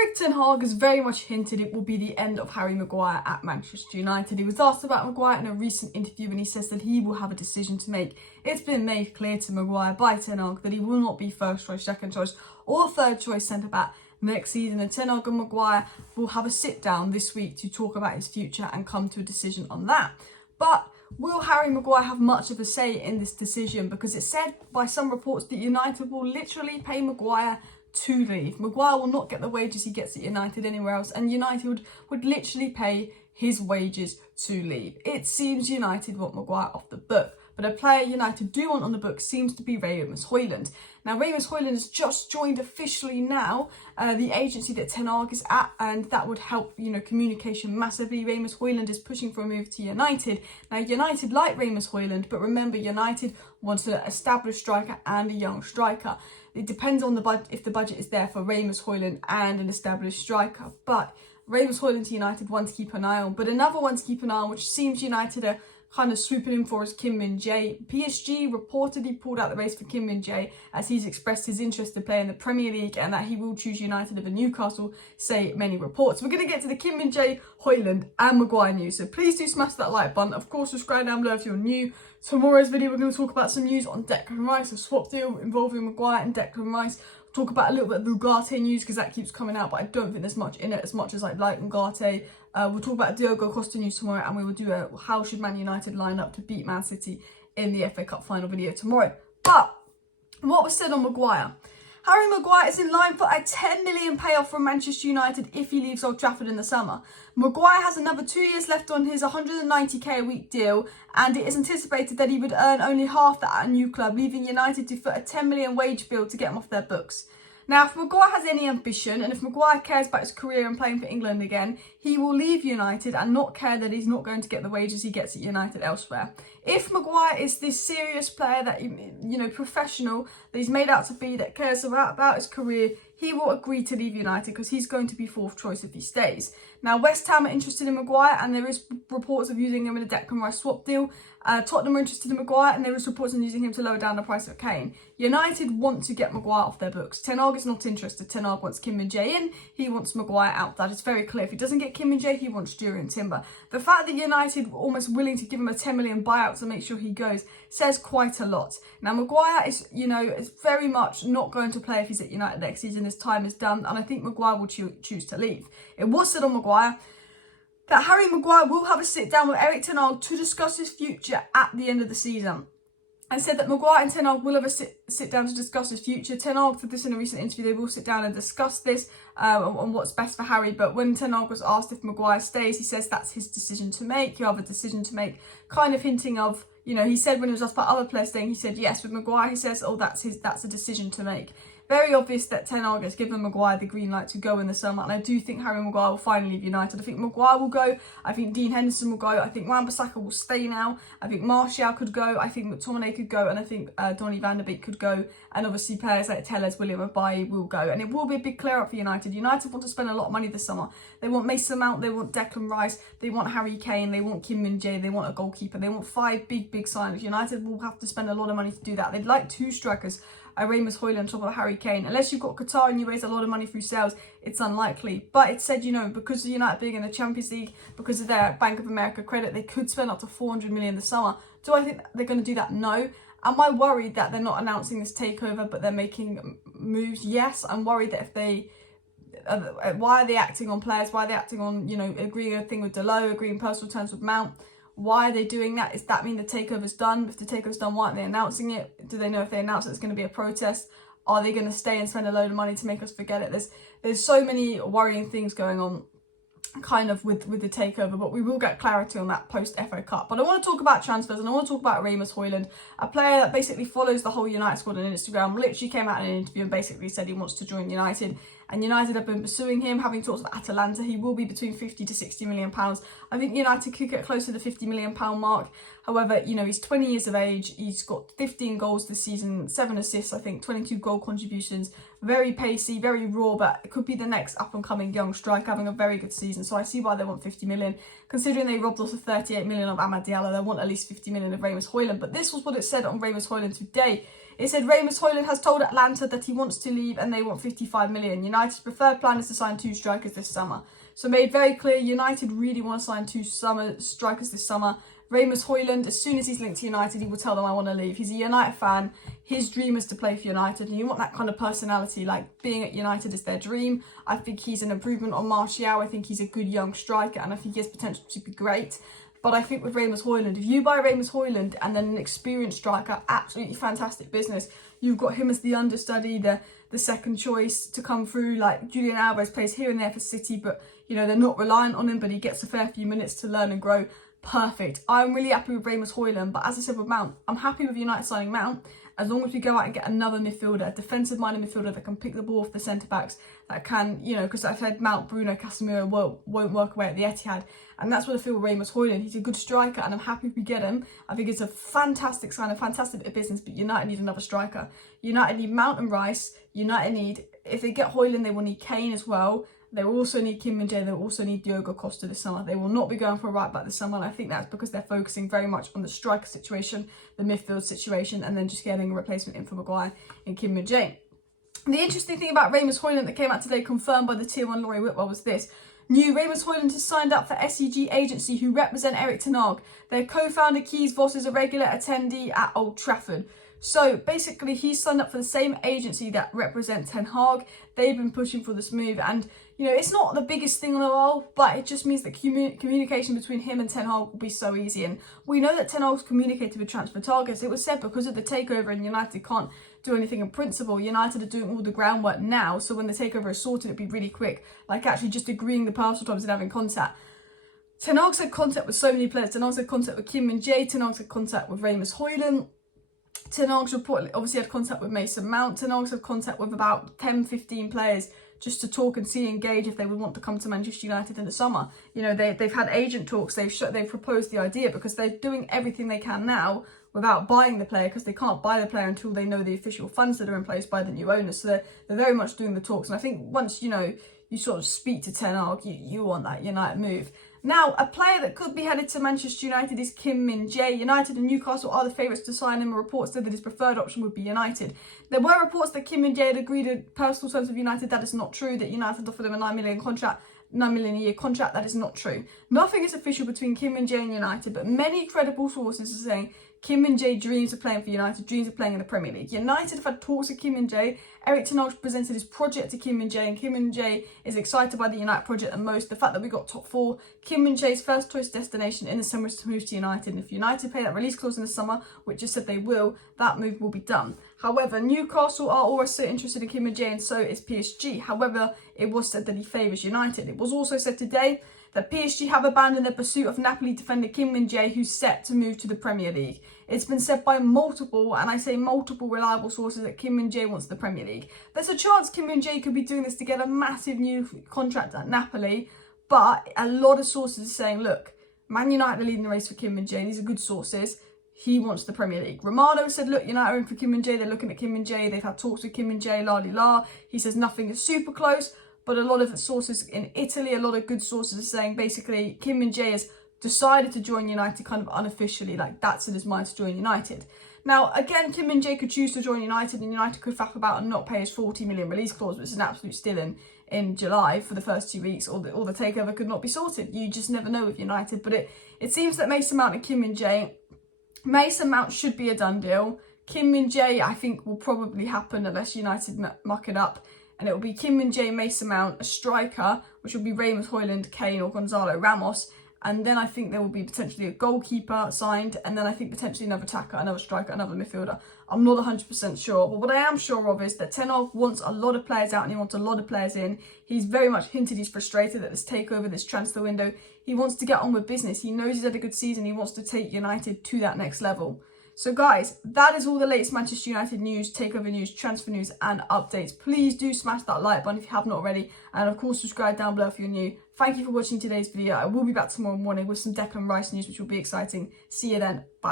Erik Ten Hag has very much hinted it will be the end of Harry Maguire at Manchester United. He was asked about Maguire in a recent interview and he says that he will have a decision to make. It's been made clear to Maguire by Ten Hag that he will not be first choice, second choice or third choice centre-back next season, and Ten Hag and Maguire will have a sit down this week to talk about his future and come to a decision on that. But will Harry Maguire have much of a say in this decision? Because it's said by some reports that United will literally pay Maguire to leave. Maguire will not get the wages he gets at United anywhere else, and United would literally pay his wages to leave. It seems United want Maguire off the book, but a player United do want on the book seems to be Rasmus Hojlund. Now, Rasmus Hojlund has just joined officially now the agency that Ten Hag is at, and that would help, communication massively. Rasmus Hojlund is pushing for a move to United. Now, United like Rasmus Hojlund, but remember, United wants an established striker and a young striker. It depends on if the budget is there for Rasmus Hojlund and an established striker. But Rasmus Hojlund to United, one to keep an eye on. But another one to keep an eye on, which seems United are kind of swooping in for, is Kim Min-jae. PSG reportedly pulled out the race for Kim Min-jae as he's expressed his interest to play in the Premier League and that he will choose United over Newcastle, say many reports. We're going to get to the Kim Min-jae, Højlund and Maguire news, so please do smash that like button. Of course, subscribe down below if you're new. Tomorrow's video, we're going to talk about some news on Declan Rice, a swap deal involving Maguire and Declan Rice. We'll talk about a little bit of the Ugarte news because that keeps coming out, but I don't think there's much in it as much as I'd like Ugarte. We'll talk about Diogo Costa news tomorrow, and we will do a how should Man United line up to beat Man City in the FA Cup final video tomorrow. But what was said on Maguire? Harry Maguire is in line for a 10 million payoff from Manchester United if he leaves Old Trafford in the summer. Maguire has another 2 years left on his 190k a week deal, and it is anticipated that he would earn only half that at a new club, leaving United to foot a 10 million wage bill to get him off their books. Now, if Maguire has any ambition, and if Maguire cares about his career and playing for England again, he will leave United and not care that he's not going to get the wages he gets at United elsewhere. If Maguire is this serious player that, professional, that he's made out to be, that cares about his career, he will agree to leave United because he's going to be fourth choice if he stays. Now, West Ham are interested in Maguire and there is reports of using him in a Declan Rice swap deal. Tottenham are interested in Maguire and there is reports on using him to lower down the price of Kane. United want to get Maguire off their books. Ten Hag is not interested. Ten Hag wants Kim Min-jae in. He wants Maguire out. That is very clear. If he doesn't get Kim Min-jae, he wants Jurriën Timber. The fact that United were almost willing to give him a 10 million buyout to make sure he goes says quite a lot. Now, Maguire is, is very much not going to play if he's at United next season. His time is done, and I think Maguire will choose to leave. It was said on Maguire that Harry Maguire will have a sit down with Erik Ten Hag to discuss his future at the end of the season. I said that Maguire and Ten Hag will have a sit down to discuss his future. Ten Hag, for this in a recent interview, they will sit down and discuss this on what's best for Harry. But when Ten Hag was asked if Maguire stays, he says that's his decision to make. You have a decision to make, kind of hinting of, he said when he was asked about other players staying, he said yes. With Maguire, he says, oh, that's a decision to make. Very obvious that Ten Hag has given Maguire the green light to go in the summer, and I do think Harry Maguire will finally leave United. I think Maguire will go. I think Dean Henderson will go. I think Wan-Bissaka will stay now. I think Martial could go. I think McTominay could go, and I think Donny van der Beek could go. And obviously players like Telles, William Abaye will go, and it will be a big clear up for United. United want to spend a lot of money this summer. They want Mason Mount, they want Declan Rice, they want Harry Kane, they want Kim Min-jae, they want a goalkeeper, they want 5 big signings. United will have to spend a lot of money to do that. They'd like 2 strikers. Rasmus Højlund on top of Harry Kane. Unless you've got Qatar and you raise a lot of money through sales, it's unlikely. But it said, because of United being in the Champions League, because of their Bank of America credit, they could spend up to 400 million this summer. Do I think they're going to do that? No. Am I worried that they're not announcing this takeover, but they're making moves? Yes. I'm worried that if they... why are they acting on players? Why are they acting on, agreeing a thing with Delo, agreeing personal terms with Mount? Why are they doing that? Does that mean the takeover's done? If the takeover's done, why aren't they announcing it? Do they know if they announce it, it's going to be a protest? Are they going to stay and spend a load of money to make us forget it? There's so many worrying things going on kind of with the takeover, but we will get clarity on that post FA Cup. But I want to talk about transfers, and I want to talk about Rasmus Højlund, a player that basically follows the whole United squad on Instagram. Literally came out in an interview and basically said he wants to join United, and United have been pursuing him, having talks with Atalanta. He will be between 50 to 60 million pounds. I think United could get close to the 50 million pound mark. However, he's 20 years of age. He's got 15 goals this season, 7 assists, I think, 22 goal contributions. Very pacey, very raw, but it could be the next up-and-coming young striker, having a very good season. So I see why they want 50 million. Considering they robbed us of 38 million of Amad Diallo, they want at least 50 million of Rasmus Højlund. But this was what it said on Rasmus Højlund today. It said Rasmus Hojlund has told Atlanta that he wants to leave and they want 55 million. United's preferred plan is to sign 2 strikers this summer. So made very clear, United really want to sign 2 strikers this summer. Rasmus Hojlund, as soon as he's linked to United, he will tell them, I want to leave. He's a United fan. His dream is to play for United. And you want that kind of personality, like being at United is their dream. I think he's an improvement on Martial. I think he's a good young striker and I think he has potential to be great. But I think with Rasmus Hojlund, if you buy Rasmus Hojlund and then an experienced striker, absolutely fantastic business. You've got him as the understudy, the second choice to come through. Like Julian Alvarez plays here and there for City, but you know, they're not reliant on him, but he gets a fair few minutes to learn and grow. Perfect. I'm really happy with Rasmus Hojlund, but as I said with Mount, I'm happy with United signing Mount as long as we go out and get another midfielder, a defensive-minded midfielder that can pick the ball off the centre-backs, that can, you know, because I've said Mount, Bruno, Casemiro won't work away at the Etihad, and that's what I feel with Rasmus Hojlund. He's a good striker, and I'm happy if we get him. I think it's a fantastic sign, a fantastic bit of business, but United need another striker. United need Mount and Rice. United need, if they get Hojlund, they will need Kane as well. They will also need Kim Min-jae. They will also need Diogo Costa this summer. They will not be going for a right back this summer. And I think that's because they're focusing very much on the striker situation, the midfield situation, and then just getting a replacement in for Maguire and Kim Min-jae. The interesting thing about Rasmus Hojlund that came out today, confirmed by the Tier 1 Laurie Whitwell, was this. New Rasmus Hojlund has signed up for SEG Agency, who represent Erik Ten Hag. Their co-founder Kees Vos is a regular attendee at Old Trafford. So basically, he's signed up for the same agency that represents Ten Hag. They've been pushing for this move, and you know, it's not the biggest thing in the world, but it just means that communication between him and Ten Hag will be so easy. And we know that Ten Hag's communicated with transfer targets. It was said because of the takeover and United can't do anything in principle. United are doing all the groundwork now, so when the takeover is sorted, it'd be really quick, like actually just agreeing the parcel times and having contact. Ten Hag's had contact with so many players. Ten Hag's had contact with Kim Min-jae. Ten Hag's had contact with Rasmus Hojlund. Ten Hag's reportedly obviously had contact with Mason Mount. Ten Hag's had contact with about 10-15 players just to talk and see, engage if they would want to come to Manchester United in the summer. You know, they've had agent talks, they've proposed the idea because they're doing everything they can now without buying the player, because they can't buy the player until they know the official funds that are in place by the new owners. So they're very much doing the talks. And I think once, you know, you sort of speak to Ten Hag, you want that United move. Now, a player that could be headed to Manchester United is Kim Min-jae. United and Newcastle are the favourites to sign him. Reports said that his preferred option would be United. There were reports that Kim Min-jae had agreed to personal terms with United. That is not true. That United offered him a $9 million a year contract. That is not true. Nothing is official between Kim Min-jae and United, but many credible sources are saying Kim Min-jae dreams of playing for United, dreams of playing in the Premier League. United have had talks with Kim Min-jae. Erik Ten Hag presented his project to Kim Min-jae, and Kim Min-jae is excited by the United project the most. The fact that we got top 4, Kim Min-jae's first choice destination in the summer is to move to United. And if United pay that release clause in the summer, which is said they will, that move will be done. However, Newcastle are also interested in Kim Min-jae, and so is PSG. However, it was said that he favours United. It was also said today that PSG have abandoned their pursuit of Napoli defender Kim Min-jae, who's set to move to the Premier League. It's been said by multiple, and I say multiple reliable sources, that Kim Min-jae wants the Premier League. There's a chance Kim Min-jae could be doing this to get a massive new contract at Napoli, but a lot of sources are saying, look, Man United are leading the race for Kim Min-jae. These are good sources. He wants the Premier League. Romano said, look, United are in for Kim Min-jae. They're looking at Kim Min-jae. They've had talks with Kim Min-jae, la-di-la. He says nothing is super close. But a lot of sources in Italy, a lot of good sources are saying basically Kim Min-jae has decided to join United kind of unofficially, like that's in his mind to join United. Now, again, Kim Min-jae could choose to join United, and United could faff about and not pay his 40 million release clause, which is an absolute steal in July for the first 2 weeks, or the takeover could not be sorted. You just never know with United. But it seems that Mason Mount and Kim Min-jae, Mason Mount should be a done deal. Kim Min-jae, I think, will probably happen unless United muck it up. And it will be Kim Min-jae, Mason Mount, a striker, which will be Rasmus Hojlund, Kane or Gonzalo Ramos. And then I think there will be potentially a goalkeeper signed. And then I think potentially another attacker, another striker, another midfielder. I'm not 100% sure. But what I am sure of is that Ten Hag wants a lot of players out and he wants a lot of players in. He's very much hinted he's frustrated at this takeover, this transfer window. He wants to get on with business. He knows he's had a good season. He wants to take United to that next level. So guys, that is all the latest Manchester United news, takeover news, transfer news and updates. Please do smash that like button if you have not already. And of course, subscribe down below if you're new. Thank you for watching today's video. I will be back tomorrow morning with some Declan Rice news, which will be exciting. See you then. Bye.